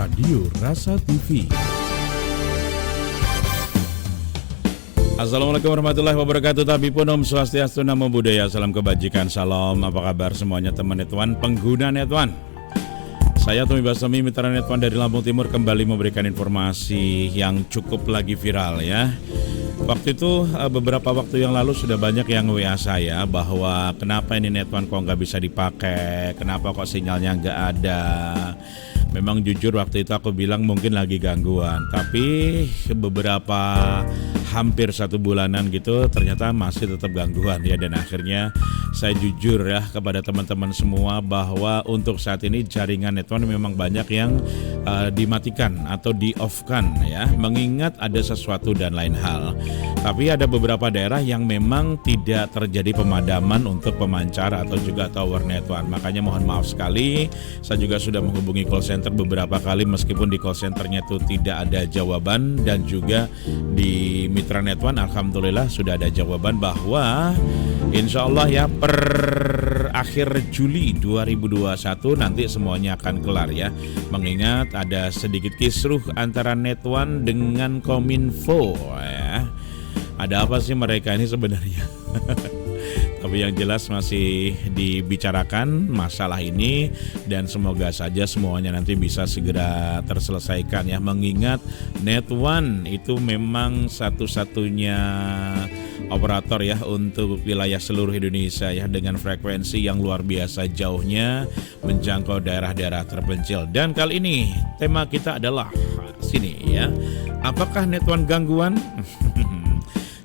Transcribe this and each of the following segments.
Radio Rasa TV. Assalamualaikum warahmatullahi wabarakatuh. Tabipun Om Swastiastu, Namo Buddhaya, salam kebajikan, salam. Apa kabar semuanya teman Netwan, pengguna Netwan? Saya Tommy Basami, mitra Netwan dari Lampung Timur, kembali memberikan informasi yang cukup lagi viral ya. Waktu itu beberapa waktu yang lalu sudah banyak yang WA saya bahwa kenapa ini Netwan kok nggak bisa dipakai, kenapa kok sinyalnya nggak ada. Memang jujur waktu itu aku bilang mungkin lagi gangguan, tapi beberapa hampir 1 bulanan gitu ternyata masih tetap gangguan ya. Dan akhirnya saya jujur ya kepada teman-teman semua bahwa untuk saat ini jaringan Netwan memang banyak yang dimatikan atau di-off-kan ya, mengingat ada sesuatu dan lain hal. Tapi ada beberapa daerah yang memang tidak terjadi pemadaman untuk pemancar atau juga tower Netwan. Makanya mohon maaf sekali, saya juga sudah menghubungi call center beberapa kali meskipun di call centernya itu tidak ada jawaban, dan juga di Mitra Netwan alhamdulillah sudah ada jawaban bahwa insya Allah ya per akhir Juli 2021 nanti semuanya akan kelar ya. Mengingat ada sedikit kisruh antara Netwan dengan Kominfo ya. Ada apa sih mereka ini sebenarnya? Tapi yang jelas masih dibicarakan masalah ini, dan semoga saja semuanya nanti bisa segera terselesaikan ya. Mengingat Netwan itu memang satu-satunya operator ya untuk wilayah seluruh Indonesia ya, dengan frekuensi yang luar biasa jauhnya menjangkau daerah-daerah terpencil. Dan kali ini tema kita adalah sini ya. Apakah Netwan gangguan?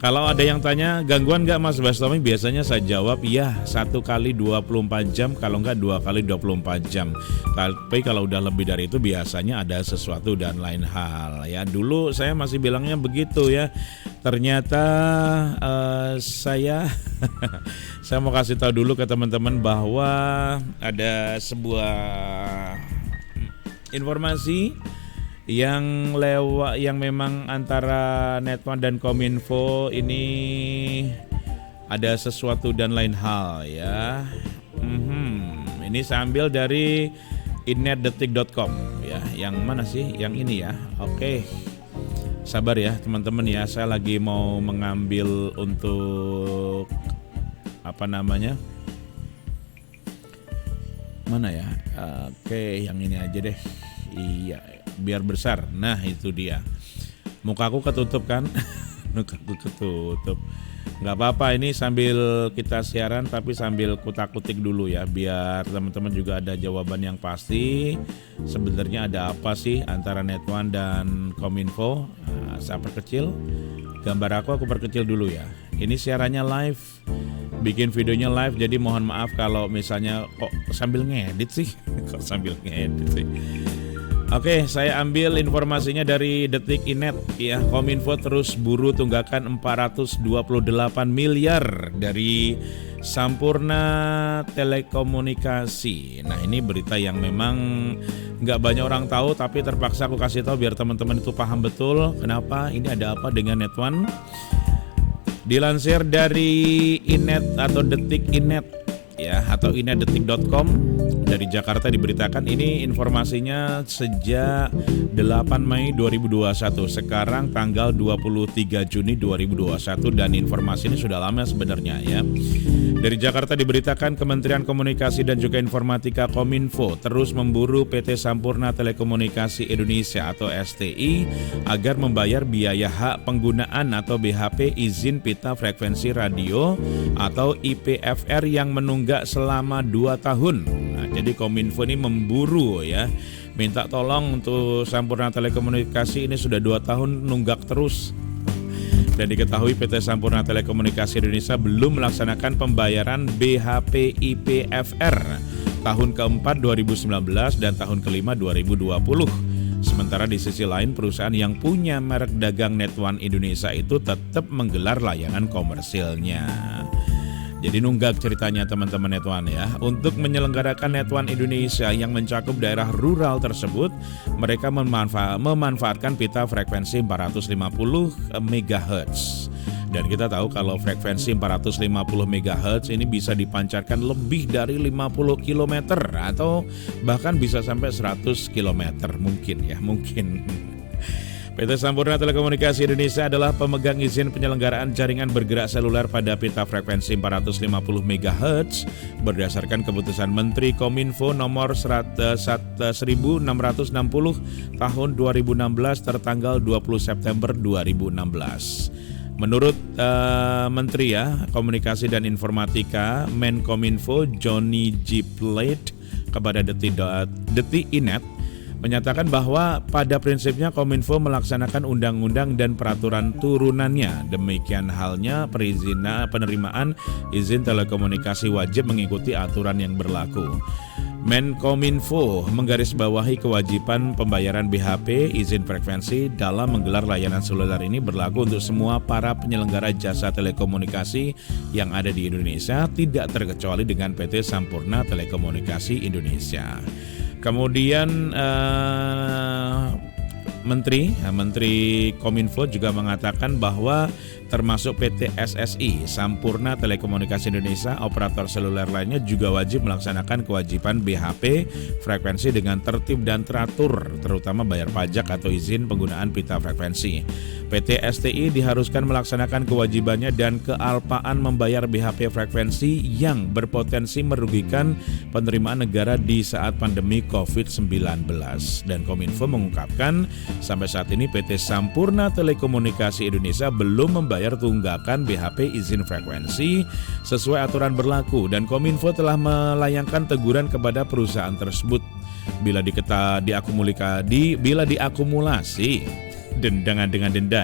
Kalau ada yang tanya gangguan nggak Mas Bastomi, biasanya saya jawab ya 1 kali 24 jam, kalau nggak 2 kali 24 jam. Tapi kalau udah lebih dari itu biasanya ada sesuatu dan lain hal ya. Dulu saya masih bilangnya begitu ya. Ternyata saya mau kasih tahu dulu ke teman-teman bahwa ada sebuah informasi yang memang antara Netwan dan Kominfo ini ada sesuatu dan lain hal ya. Ini saya ambil dari inetdetik.com ya. Yang mana sih? Yang ini ya. Oke. Sabar ya teman-teman ya. Saya lagi mau mengambil untuk apa namanya? Mana ya? Oke, yang ini aja deh. Iya, biar besar. Nah itu dia. Mukaku ketutup kan? Mukaku ketutup. Gak apa-apa, ini sambil kita siaran tapi sambil kutak-kutik dulu ya, biar teman-teman juga ada jawaban yang pasti. Sebenarnya ada apa sih antara Netwan dan Kominfo? Saya perkecil gambar aku perkecil dulu ya. Ini siarannya live, bikin videonya live, jadi mohon maaf kalau misalnya kok sambil ngedit sih. Kok sambil ngedit sih. Oke, saya ambil informasinya dari Detik.net ya. Kominfo terus buru tunggakan 428 miliar dari Sampurna Telekomunikasi. Nah ini berita yang memang nggak banyak orang tahu, tapi terpaksa aku kasih tahu biar teman-teman itu paham betul kenapa ini ada apa dengan Netwan. Dilansir dari Inet atau Detik.net ya, atau inetdetik.com dari Jakarta diberitakan, ini informasinya sejak 8 Mei 2021, sekarang tanggal 23 Juni 2021, dan informasi ini sudah lama sebenarnya ya. Dari Jakarta diberitakan Kementerian Komunikasi dan juga Informatika Kominfo terus memburu PT Sampurna Telekomunikasi Indonesia atau STI agar membayar biaya hak penggunaan atau BHP izin pita frekuensi radio atau IPFR yang menunggak selama 2 tahun. Nah, jadi Kominfo ini memburu ya, minta tolong untuk Sampurna Telekomunikasi ini sudah 2 tahun nunggak terus. Dan diketahui PT Sampurna Telekomunikasi Indonesia belum melaksanakan pembayaran BHP IPFR tahun keempat 2019 dan tahun kelima 2020. Sementara di sisi lain perusahaan yang punya merek dagang Netwan Indonesia itu tetap menggelar layanan komersilnya. Jadi nunggak ceritanya teman-teman Netwan ya. Untuk menyelenggarakan Netwan Indonesia yang mencakup daerah rural tersebut, mereka memanfaatkan pita frekuensi 450 MHz. Dan kita tahu kalau frekuensi 450 MHz ini bisa dipancarkan lebih dari 50 km atau bahkan bisa sampai 100 km mungkin. PT Sampurna Telekomunikasi Indonesia adalah pemegang izin penyelenggaraan jaringan bergerak seluler pada pita frekuensi 450 MHz berdasarkan keputusan Menteri Kominfo nomor 1660 tahun 2016 tertanggal 20 September 2016. Menurut Menteri Komunikasi dan Informatika Menkominfo Johnny G. Plate kepada Detik.net menyatakan bahwa pada prinsipnya Kominfo melaksanakan undang-undang dan peraturan turunannya. Demikian halnya penerimaan izin telekomunikasi wajib mengikuti aturan yang berlaku. Menkominfo menggarisbawahi kewajiban pembayaran BHP izin frekuensi dalam menggelar layanan seluler ini berlaku untuk semua para penyelenggara jasa telekomunikasi yang ada di Indonesia, tidak terkecuali dengan PT Sampurna Telekomunikasi Indonesia. Kemudian Menteri Kominfo juga mengatakan bahwa termasuk PT SSI, Sampurna Telekomunikasi Indonesia, operator seluler lainnya juga wajib melaksanakan kewajiban BHP frekuensi dengan tertib dan teratur, terutama bayar pajak atau izin penggunaan pita frekuensi. PT STI diharuskan melaksanakan kewajibannya dan kealpaan membayar BHP frekuensi yang berpotensi merugikan penerimaan negara di saat pandemi COVID-19. Dan Kominfo mengungkapkan sampai saat ini PT Sampurna Telekomunikasi Indonesia belum membayar tunggakan BHP izin frekuensi sesuai aturan berlaku, dan Kominfo telah melayangkan teguran kepada perusahaan tersebut bila diakumulasi dengan denda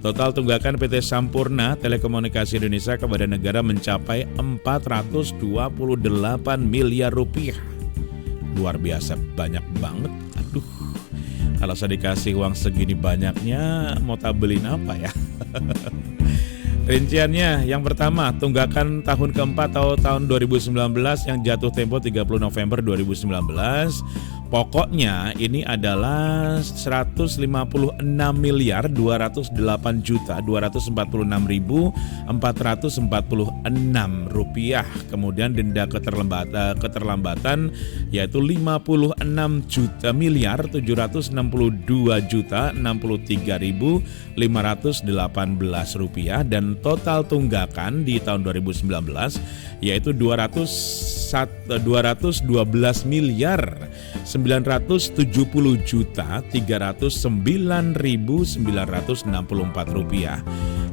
Total tunggakan PT Sampurna Telekomunikasi Indonesia kepada negara mencapai 428 miliar rupiah. Luar biasa, banyak banget. Aduh, kalau saya dikasih uang segini banyaknya, mau beliin apa ya? Rinciannya, yang pertama, tunggakan tahun keempat atau tahun 2019 yang jatuh tempo 30 November 2019. Pokoknya ini adalah 156 miliar 208 juta 246.446 rupiah. Kemudian denda keterlambatan yaitu 56 juta miliar 762 juta 63.518 rupiah, dan total tunggakan di tahun 2019 yaitu 212 miliar 970 juta 309.964 rupiah.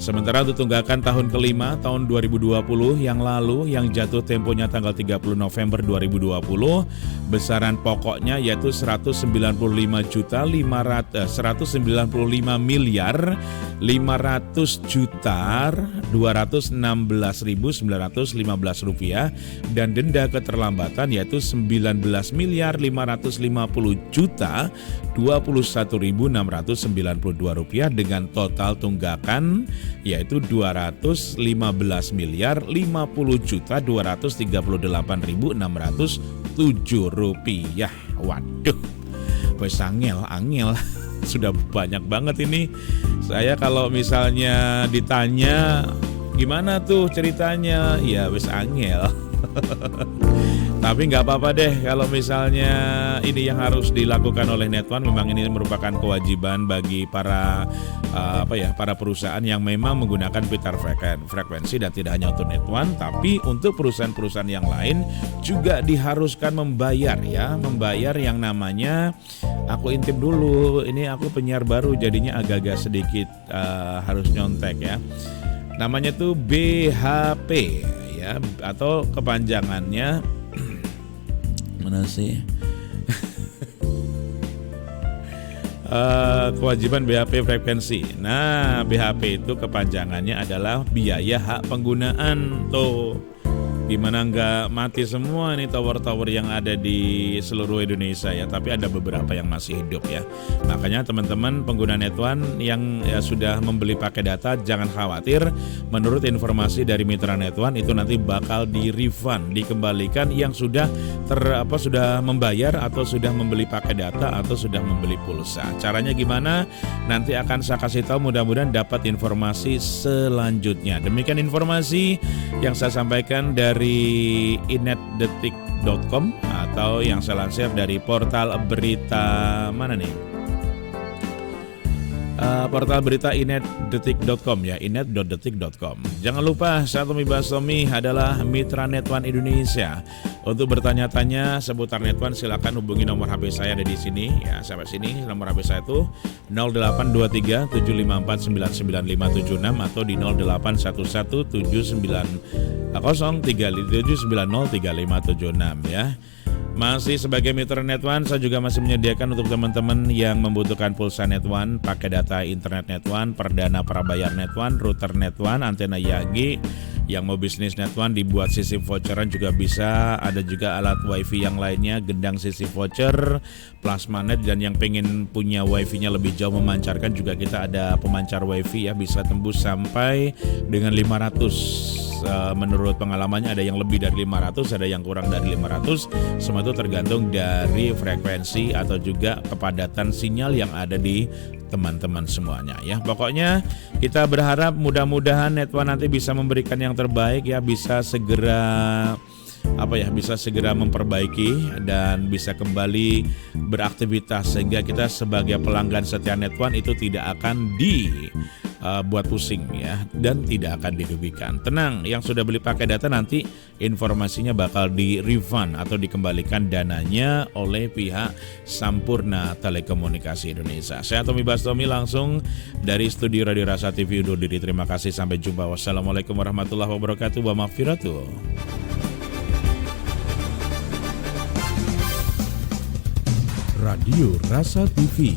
Sementara untuk tunggakan tahun kelima tahun 2020 yang lalu yang jatuh temponya tanggal 30 November 2020, besaran pokoknya yaitu 195 miliar 500 juta 216.915 rupiah, dan denda keterlambatan yaitu 19 miliar 550 juta 21.692 rupiah, dengan total tunggakan yaitu 215 miliar 50 juta 238.607 rupiah. Waduh, wes angel sudah banyak banget ini. Saya kalau misalnya ditanya gimana tuh ceritanya, ya wes angel. Tapi nggak apa-apa deh kalau misalnya ini yang harus dilakukan oleh Netone. Memang ini merupakan kewajiban bagi para para perusahaan yang memang menggunakan pita frekuensi, dan tidak hanya untuk Netone, tapi untuk perusahaan-perusahaan yang lain juga diharuskan membayar yang namanya, aku intip dulu, ini aku penyiar baru jadinya agak-agak sedikit harus nyontek ya. Namanya tuh BHP ya, atau kepanjangannya mana sih? Kewajiban BHP frekuensi. Nah, BHP itu kepanjangannya adalah biaya hak penggunaan tuh. Gimana nggak mati semua nih tower-tower yang ada di seluruh Indonesia ya, tapi ada beberapa yang masih hidup ya. Makanya teman-teman pengguna Net1 yang sudah membeli paket data jangan khawatir. Menurut informasi dari mitra Net1 itu nanti bakal di-refund, dikembalikan yang sudah sudah membayar atau sudah membeli paket data atau sudah membeli pulsa. Caranya gimana? Nanti akan saya kasih tahu, mudah-mudahan dapat informasi selanjutnya. Demikian informasi yang saya sampaikan dari inetdetik.com atau yang saya lansir dari portal berita mana nih? Portal berita inetdetik.com ya, inet.detik.com. Jangan lupa saya Tommy Basomi adalah mitra Net1 Indonesia. Untuk bertanya-tanya seputar Net1 silakan hubungi nomor HP saya ada di sini ya, sampai sini nomor HP saya itu 0823 754 99576 atau di 0811 790357903576 ya. Masih sebagai mitra Net1, saya juga masih menyediakan untuk teman-teman yang membutuhkan pulsa Net1, pakai data internet Net1, perdana prabayar Net1, router Net1, antena Yagi. Yang mau bisnis Net1 dibuat sistem voucheran juga bisa. Ada juga alat wifi yang lainnya, gendang sisi voucher, plasma net, dan yang pengen punya wifi-nya lebih jauh memancarkan juga kita ada pemancar wifi ya, bisa tembus sampai dengan 500. Menurut pengalamannya ada yang lebih dari 500, ada yang kurang dari 500. Semua itu tergantung dari frekuensi atau juga kepadatan sinyal yang ada di teman-teman semuanya ya. Pokoknya kita berharap mudah-mudahan Net1 nanti bisa memberikan yang terbaik ya, bisa segera bisa segera memperbaiki dan bisa kembali beraktivitas sehingga kita sebagai pelanggan setia Net1 itu tidak akan buat pusing ya, dan tidak akan dirugikan. Tenang, yang sudah beli pakai data nanti informasinya bakal di-refund atau dikembalikan dananya oleh pihak Sampurna Telekomunikasi Indonesia. Saya Tommy Bastomi langsung dari studio Radio Rasa TV undur diri. Terima kasih, sampai jumpa. Wassalamualaikum warahmatullahi wabarakatuh. Wa maghfiratuh. Radio Rasa TV.